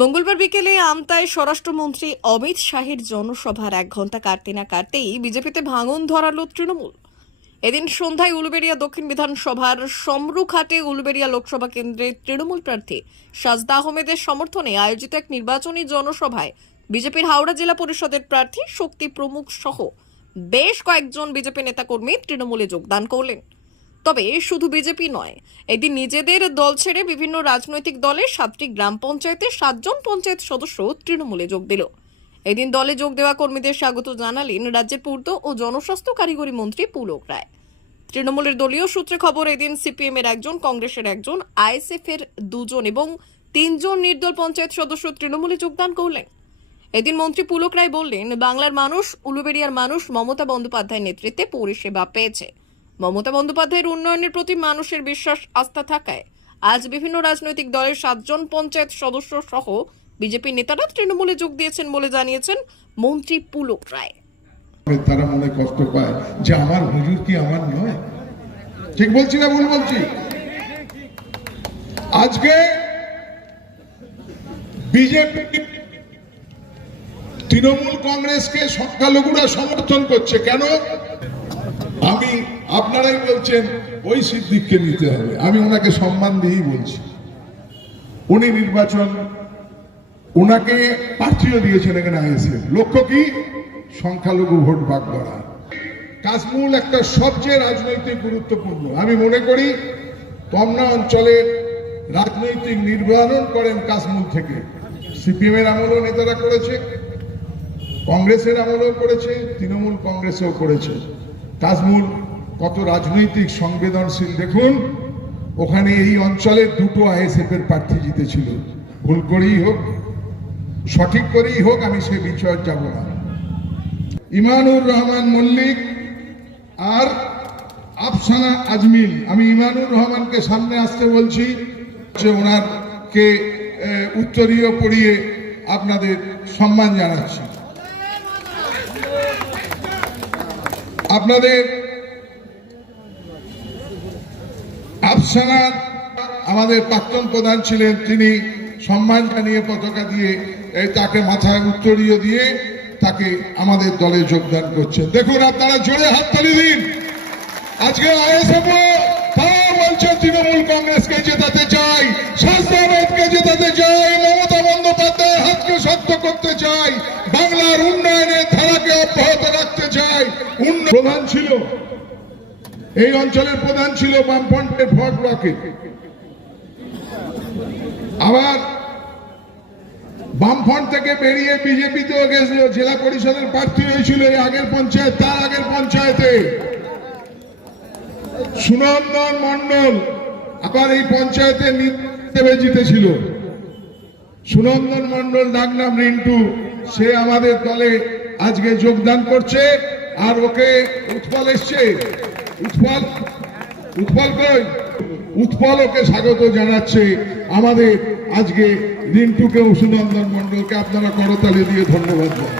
মঙ্গলবার বিকেলে আমতায় স্বরাষ্ট্রমন্ত্রী অমিত শাহের জনসভার 1 ঘন্টা কাটতে না কাটতেই বিজেপিতে ভাঙন ধরালো তৃণমূল। এদিন সন্ধ্যায় উলুবেড়িয়া দক্ষিণ বিধানসভার সমরুঘাটে উলুবেড়িয়া লোকসভা কেন্দ্রের তৃণমূল প্রার্থী সাজদা আহমেদের সমর্থনে আয়োজিত এক নির্বাচনী জনসভায় বিজেপির হাওড়া জেলা পরিষদের প্রার্থী শক্তি প্রমুখ সহ বেশ কয়েকজন বিজেপি নেতাকর্মী তৃণমূলে যোগদান করলেন। তবে শুধু বিজেপি নয়, এদিন নিজেদের দল ছেড়ে বিভিন্ন রাজনৈতিক দলের 7টি গ্রাম পঞ্চায়েতে 7 জন পঞ্চায়েত সদস্য তৃণমূলে যোগ দিল। এদিন দলে যোগ দেওয়া কর্মীদের স্বাগত জানালেন রাজ্যের পূর্ত ও জনস্বাস্থ্য কারিগরি মন্ত্রী পুলক রায়। তৃণমূলের দলীয় সূত্রে খবর, এদিন সিপিএম এর একজন, কংগ্রেসের একজন, আইএসএফ এর 2 জন এবং 3 জন নির্দল পঞ্চায়েত সদস্য তৃণমূলে যোগদান করলেন। এদিন মন্ত্রী পুলক রায় বললেন, বাংলার মানুষ, উলুবেড়িয়ার মানুষ মমতা বন্দ্যোপাধ্যায়ের নেতৃত্বে পরিষেবা পেয়েছে। মমতা বন্দ্যোপাধ্যায়ের উন্নয়নের প্রতি মানুষের বিশ্বাস আস্থা থাকায় আজ বিভিন্ন রাজনৈতিক দলের 7 জন পঞ্চায়েত সদস্য সহ বিজেপি নেতারা তৃণমূলে যোগ দিয়েছেন বলে জানিয়েছেন মন্ত্রী পুলক রায়। তারা মনে কষ্ট পায় যে আমার হুজুর কি আমার নয়? ঠিক বলছি না ভুল বলছি? আজকে বিজেপি তৃণমূল কংগ্রেসকে সংখ্যালঘুরা সমর্থন করছে কেন? আমি আপনারাই বলছেন ওই সিদ্দিককে নিতে হবে, আমি ওনাকে সম্মান দিয়েই বলছি। উনি নির্বাচন, ওনাকে প্রার্থীও দিয়েছেন এখানে আইএসএফ। লক্ষ্য কি? সংখ্যালঘু ভোট ভাগ করা। কাশমুল একটা সবচেয়ে রাজনৈতিক গুরুত্বপূর্ণ। আমি মনে করি তমনা অঞ্চলের রাজনৈতিক নির্ধারণ করেন কাশমুল থেকে। সিপিএম এর আমলেও নেতারা করেছে, কংগ্রেসের আমলেও করেছে, তৃণমূল কংগ্রেসও করেছে। কাশমুল কত রাজনৈতিক সংবেদনশীল দেখুন। ওখানে এই অঞ্চলের 2টো আইএসএফ এর প্রার্থী জিতেছিল। ভুল করেই হোক, সঠিক করেই হোক, আমি সে বিষয়ে যাব না। ইমানুর রহমান মল্লিক আর আফসানা আজমিল, আমি ইমানুর রহমানকে সামনে আসতে বলছি যে ওনারকে উত্তরীয় পড়িয়ে আপনাদের সম্মান জানাচ্ছি। আপনাদের আফসানা আমাদের প্রাক্তন প্রধান ছিলেন, তিনি সম্মান জানিয়ে পতাকা দিয়ে তাকে মাথায় উত্তরীয় দিয়ে তাকে আমাদের দলে যোগদান করছেন। দেখুন, আপনারা জোরে হাততালি দিন। আজকে আইএসএফ তারা বলছে তৃণমূল কংগ্রেসকে জেতাতে চাই, সাজদা আহমেদকে জেতাতে চাই, মমতা বন্দ্যোপাধ্যায়ের হাতকে শক্ত করতে চাই, বাংলার উন্নয়নের ধারাকে অব্যাহত রাখতে চাই। প্রধান ছিল এই অঞ্চলের, প্রধান ছিল বামফ্রন্টের ভোট ব্লকে। আবার বামফ্রন্ট থেকে বেরিয়ে বিজেপিতেও গেছিল, জেলা পরিষদের প্রার্থী হয়েছিল এই আগের পঞ্চায়েত, তার আগের পঞ্চায়েতে সুনন্দন মন্ডল আবার এই পঞ্চায়েতে নির্বাচনে জিতেছিল। সুনন্দন মন্ডল, ডাকনাম রিন্টু, সে আমাদের দলে আজকে যোগদান করছে। আর ওকে উৎপল এসছে, উৎপল কই? উৎপল ওকে স্বাগত জানাচ্ছে। আমাদের আজকে রিন্টুকে, সুনন্দন মন্ডলকে আপনারা করতালি দিয়ে ধন্যবাদ দেন।